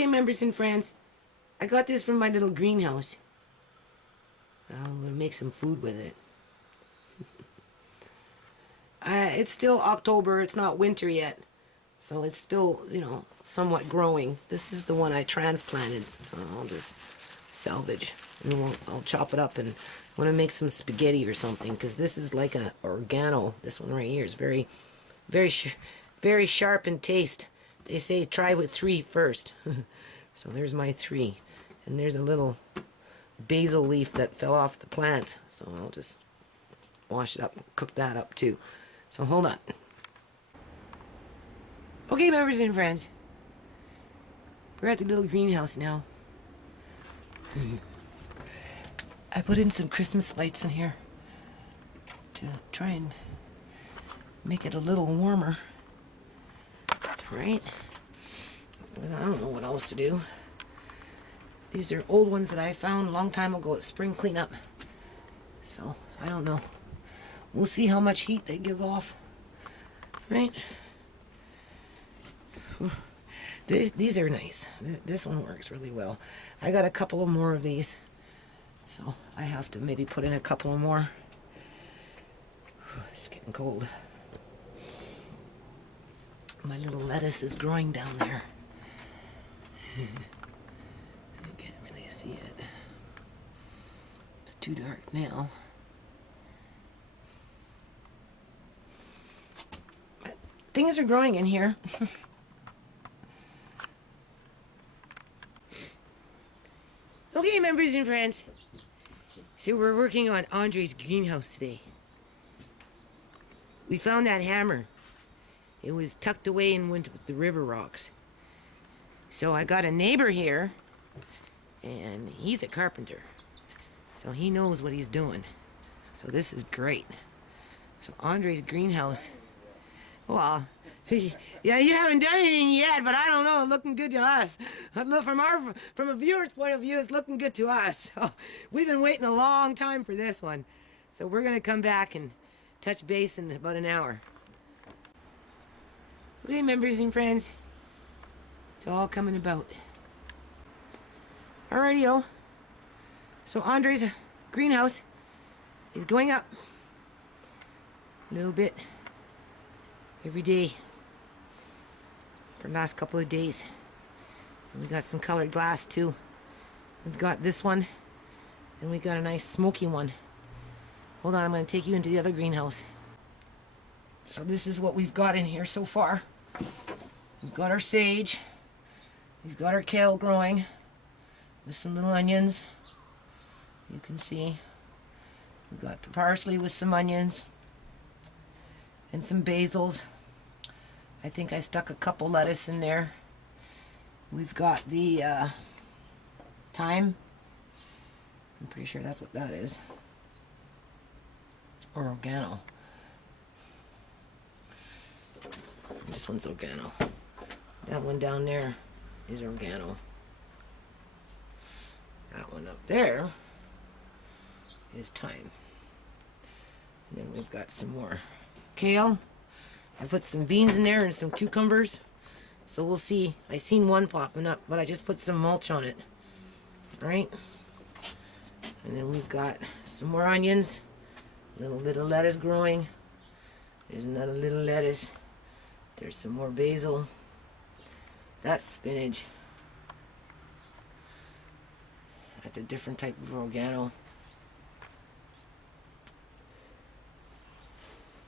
Okay, members and friends, I got this from my little greenhouse. I'm gonna make some food with it. It's still October, it's not winter yet, so it's still, somewhat growing. This is the one I transplanted, so I'll just salvage, and I'll chop it up, and I want to make some spaghetti or something, because this is like an oregano. This one right here is very, very sharp in taste. They say try with 3 first. So there's my 3, and there's a little basil leaf that fell off the plant, so I'll just wash it up and cook that up too. So hold on. Okay, members and friends, we're at the little greenhouse now. I put in some Christmas lights in here to try and make it a little warmer, right? I don't know what else to do. These are old ones that I found a long time ago at spring cleanup, so I don't know. We'll see how much heat they give off, right? These are nice. This one works really well. I got a couple of more of these, so I have to maybe put in a couple of more. It's getting cold. My little lettuce is growing down there. I can't really see it. It's too dark now. But things are growing in here. Okay, members and friends. So we're working on Andre's greenhouse today. We found that hammer. It was tucked away and went with the river rocks. So I got a neighbor here, and he's a carpenter. So he knows what he's doing. So this is great. So Andre's greenhouse, well, yeah, you haven't done anything yet, but I don't know, it's looking good to us. From a viewer's point of view, it's looking good to us. So we've been waiting a long time for this one. So we're gonna come back and touch base in about an hour. Okay, members and friends, it's all coming about. Alrighty-o. So Andre's greenhouse is going up a little bit every day for the last couple of days. And we got some colored glass too. We've got this one, and we got a nice smoky one. Hold on, I'm going to take you into the other greenhouse. So this is what we've got in here so far. We've got our sage. We've got our kale growing with some little onions. You can see. We've got the parsley with some onions and some basils. I think I stuck a couple lettuce in there. We've got the thyme. I'm pretty sure that's what that is. Or oregano. This one's oregano. That one down there is oregano. That one up there is thyme. And then we've got some more kale. I put some beans in there and some cucumbers. So we'll see. I seen one popping up, but I just put some mulch on it. Alright? And then we've got some more onions. Little bit of lettuce growing. There's another little lettuce. There's some more basil. That's spinach. That's a different type of oregano.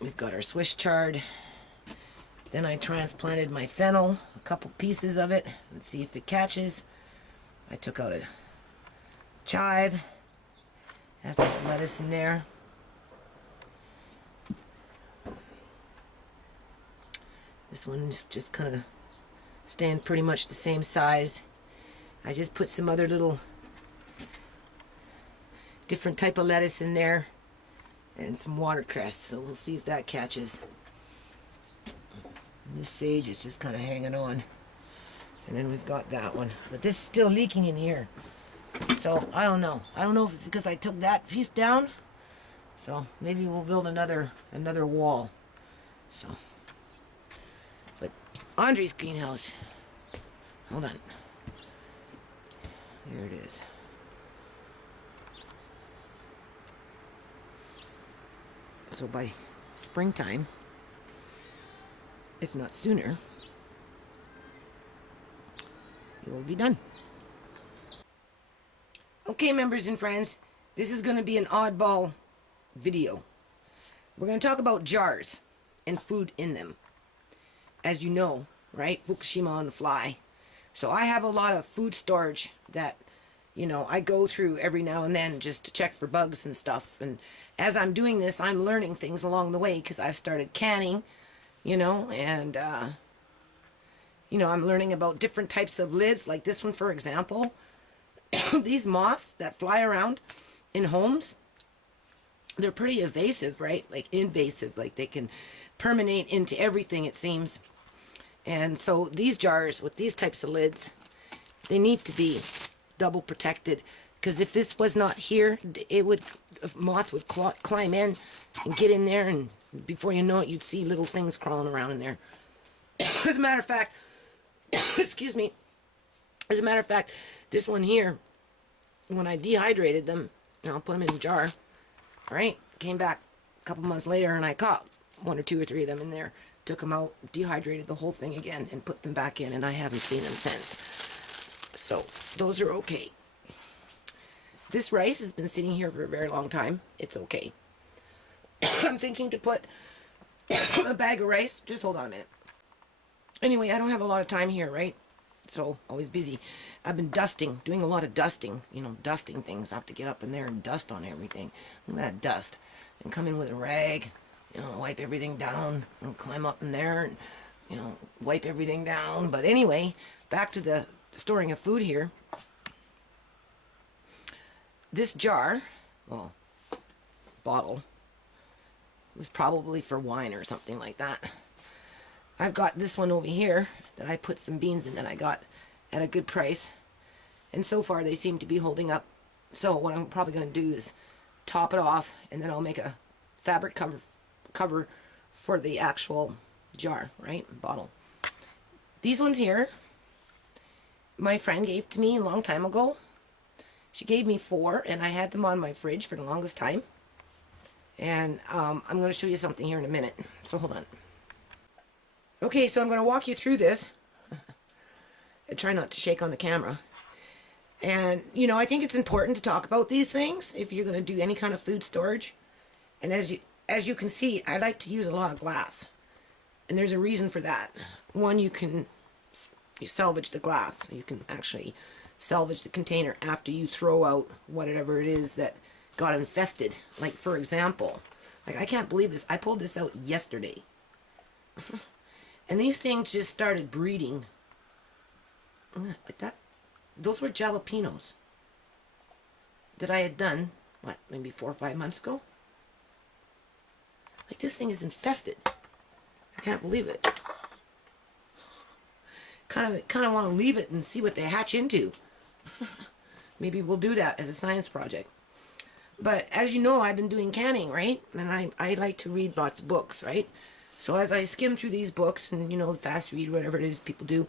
We've got our Swiss chard. Then I transplanted my fennel, a couple pieces of it. Let's see if it catches. I took out a chive. Has some lettuce in there. This one's just kind of staying pretty much the same size. I just put some other little different type of lettuce in there and some watercress, so we'll see if that catches. And this sage is just kind of hanging on. And then we've got that one, but this is still leaking in here. So I don't know. I don't know if it's because I took that piece down. So maybe we'll build another wall. So, but Andre's greenhouse. Hold on. There it is. So by springtime, if not sooner, it will be done. Okay, members and friends, this is going to be an oddball video. We're going to talk about jars and food in them. As you know, right? Fukushima on the fly. So I have a lot of food storage that, you know, I go through every now and then just to check for bugs and stuff. And as I'm doing this, I'm learning things along the way because I've started canning, you know, and, you know, I'm learning about different types of lids, like this one, for example. These moths that fly around in homes, they're pretty evasive, right? Like invasive, like they can permeate into everything, it seems. And so these jars with these types of lids, they need to be double protected, because if this was not here, it would, a moth would climb in and get in there, and before you know it, you'd see little things crawling around in there. As a matter of fact, excuse me, as a matter of fact, this one here, when I dehydrated them, and I'll put them in a jar, right, came back a couple months later and I caught 1 or 2 or 3 of them in there, took them out, dehydrated the whole thing again, and put them back in, and I haven't seen them since. So those are okay. This rice has been sitting here for a very long time. It's okay. I'm thinking to put a bag of rice. Just hold on a minute. Anyway, I don't have a lot of time here, right? So always busy. I've been dusting, doing a lot of dusting. You know, dusting things. I have to get up in there and dust on everything. Look at that dust. And come in with a rag. You know, wipe everything down and climb up in there and, you know, wipe everything down. But anyway, back to the storing of food here. This jar, well, bottle, was probably for wine or something like that. I've got this one over here that I put some beans in that I got at a good price. And so far they seem to be holding up. So what I'm probably going to do is top it off, and then I'll make a fabric cover for the actual jar, right? Bottle. These ones here, my friend gave to me a long time ago. She gave me 4, and I had them on my fridge for the longest time. And I'm going to show you something here in a minute. So hold on. Okay, so I'm going to walk you through this. I try not to shake on the camera. And, you know, I think it's important to talk about these things if you're going to do any kind of food storage. And as you can see, I like to use a lot of glass. And there's a reason for that. One, you salvage the glass. You can actually salvage the container after you throw out whatever it is that got infested. Like, for example, like, I can't believe this. I pulled this out yesterday. And these things just started breeding. Like that. Those were jalapenos that I had done, what, maybe 4 or 5 months ago? Like, this thing is infested. I can't believe it. Kind of want to leave it and see what they hatch into. Maybe we'll do that as a science project. But as you know, I've been doing canning, right? And I like to read lots of books, right? So as I skim through these books and, you know, fast read, whatever it is people do,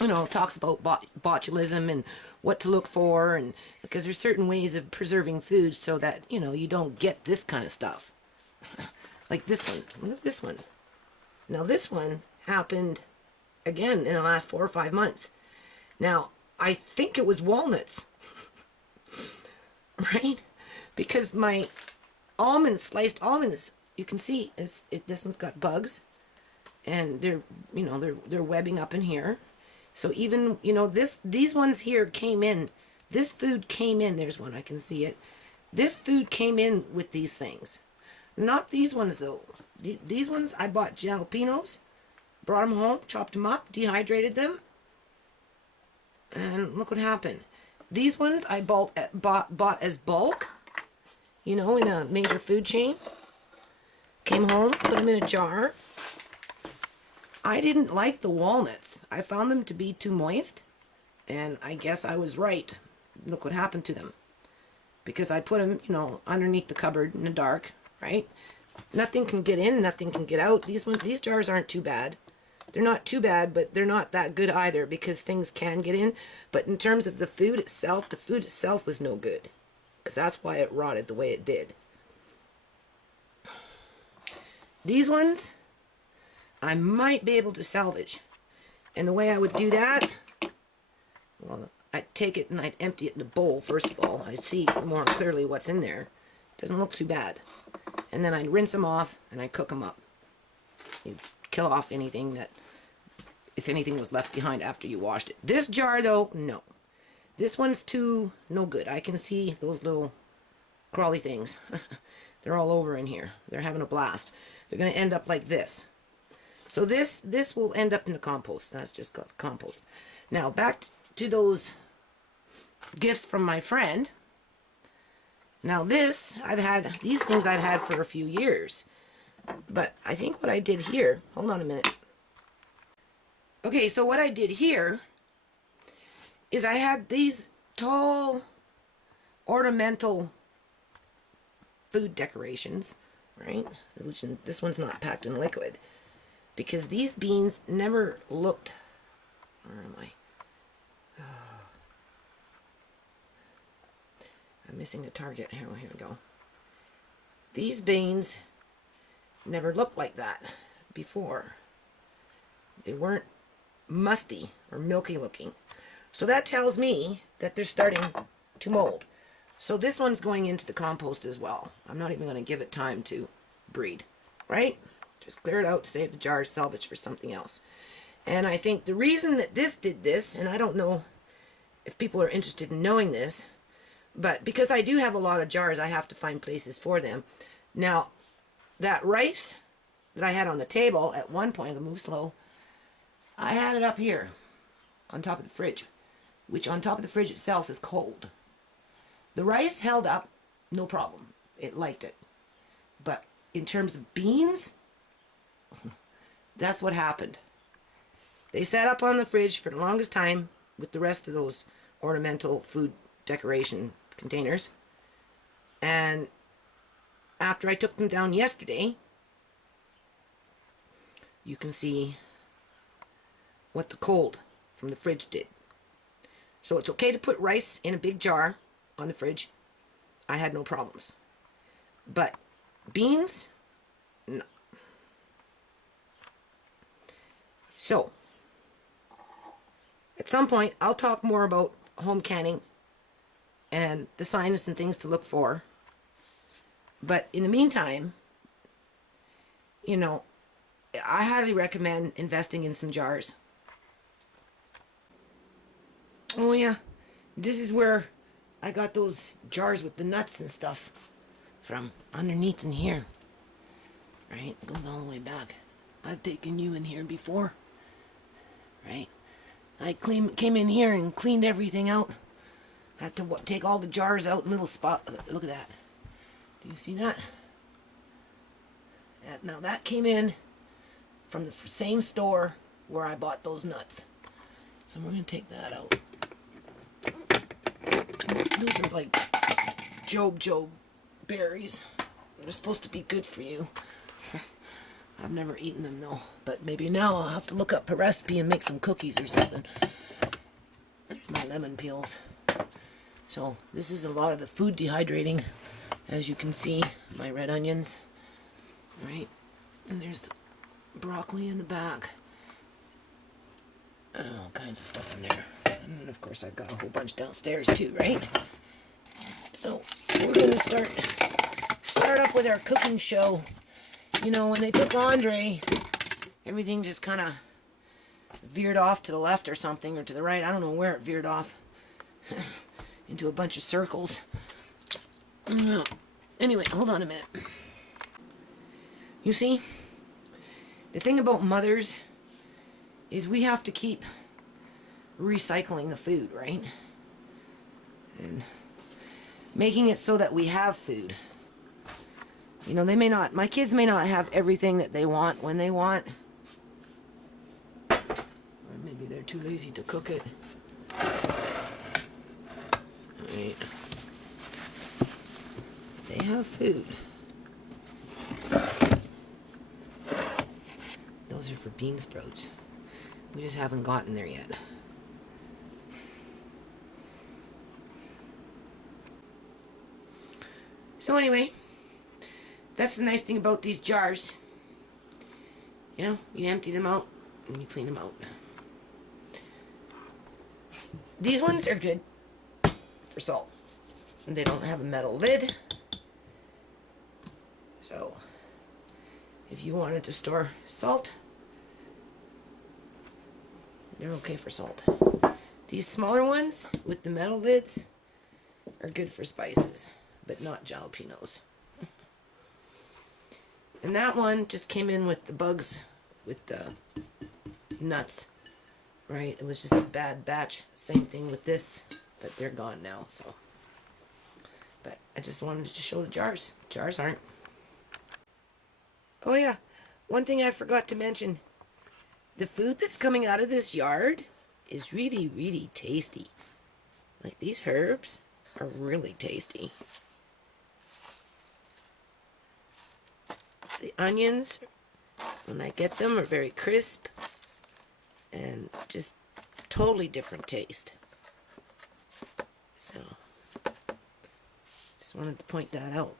you know, it talks about botulism and what to look for, and because there's certain ways of preserving food so that, you know, you don't get this kind of stuff. Like this one. Look at this one. Now this one happened again in the last 4 or 5 months. Now, I think it was walnuts. Right? Because my almonds, sliced almonds, you can see this one's got bugs, and they're, you know, they're webbing up in here. So even, you know, these ones here came in. This food came in. There's one, I can see it. This food came in with these things. Not these ones though. These ones I bought jalapenos, brought them home, chopped them up, dehydrated them, and look what happened. These ones I bought as bulk, you know, in a major food chain. Came home, put them in a jar. I didn't like the walnuts. I found them to be too moist, and I guess I was right. Look what happened to them. Because I put them, you know, underneath the cupboard in the dark, right? Nothing can get in, nothing can get out. These jars aren't too bad. They're not too bad, but they're not that good either because things can get in. But in terms of the food itself was no good because that's why it rotted the way it did. These ones, I might be able to salvage. And the way I would do that, well, I'd take it and I'd empty it in a bowl, first of all. I'd see more clearly what's in there. Doesn't look too bad. And then I'd rinse them off and I'd cook them up. You'd kill off anything that, if anything was left behind after you washed it. This jar, though, no. This one's too no good. I can see those little crawly things. They're all over in here. They're having a blast. They're going to end up like this. So this will end up in the compost. That's just got compost. Now, back to those gifts from my friend. Now these things I've had for a few years. But I think what I did here, hold on a minute. Okay, so what I did here is I had these tall ornamental food decorations, right? Which this one's not packed in liquid because these beans never looked, where am I? I'm missing a target. Here we go. These beans never looked like that before. They weren't musty or milky looking. So that tells me that they're starting to mold. So this one's going into the compost as well. I'm not even going to give it time to breed, right? Just clear it out to save the jars, salvage for something else. And I think the reason that this did this, and I don't know if people are interested in knowing this, but because I do have a lot of jars, I have to find places for them. Now, that rice that I had on the table at one point, I'll move slow, I had it up here on top of the fridge, which on top of the fridge itself is cold. The rice held up, no problem. It liked it. But in terms of beans, that's what happened. They sat up on the fridge for the longest time with the rest of those ornamental food decoration containers. And after I took them down yesterday, you can see what the cold from the fridge did. So it's okay to put rice in a big jar on the fridge. I had no problems. But beans, no. So, at some point, I'll talk more about home canning and the signs and things to look for. But in the meantime, you know, I highly recommend investing in some jars. Oh yeah, this is where I got those jars with the nuts and stuff from, underneath in here. Right, it goes all the way back. I've taken you in here before. Right, I came in here and cleaned everything out. Had to take all the jars out in little spot. Look at that. Do you see that? Now that came in from the same store where I bought those nuts. So we're going to take that out. Those are like job berries. They're supposed to be good for you. I've never eaten them though, but maybe now I'll have to look up a recipe and make some cookies or something. There's my lemon peels. So this is a lot of the food dehydrating, as you can see, my red onions. Right, and there's the broccoli in the back. All kinds of stuff in there. And then of course I've got a whole bunch downstairs too, right? So we're gonna start up with our cooking show. You know, when they took Andre, everything just kind of veered off to the left or something, or to the right. I don't know where it veered off. Into a bunch of circles. Anyway, hold on a minute. You see, the thing about mothers is we have to keep recycling the food, right? And making it so that we have food. You know, my kids may not have everything that they want when they want. Or maybe they're too lazy to cook it. Right. They have food. Those are for bean sprouts. We just haven't gotten there yet. So anyway, that's the nice thing about these jars. You know, you empty them out and you clean them out. These ones are good for salt. And they don't have a metal lid. So, if you wanted to store salt, they're okay for salt. These smaller ones with the metal lids are good for spices, but not jalapenos. And that one just came in with the bugs, with the nuts, right? It was just a bad batch. Same thing with this, but they're gone now, so. But I just wanted to show the jars. Jars aren't. Oh yeah, one thing I forgot to mention. The food that's coming out of this yard is really, really tasty. Like, these herbs are really tasty. The onions, when I get them, are very crisp and just totally different taste. So, just wanted to point that out.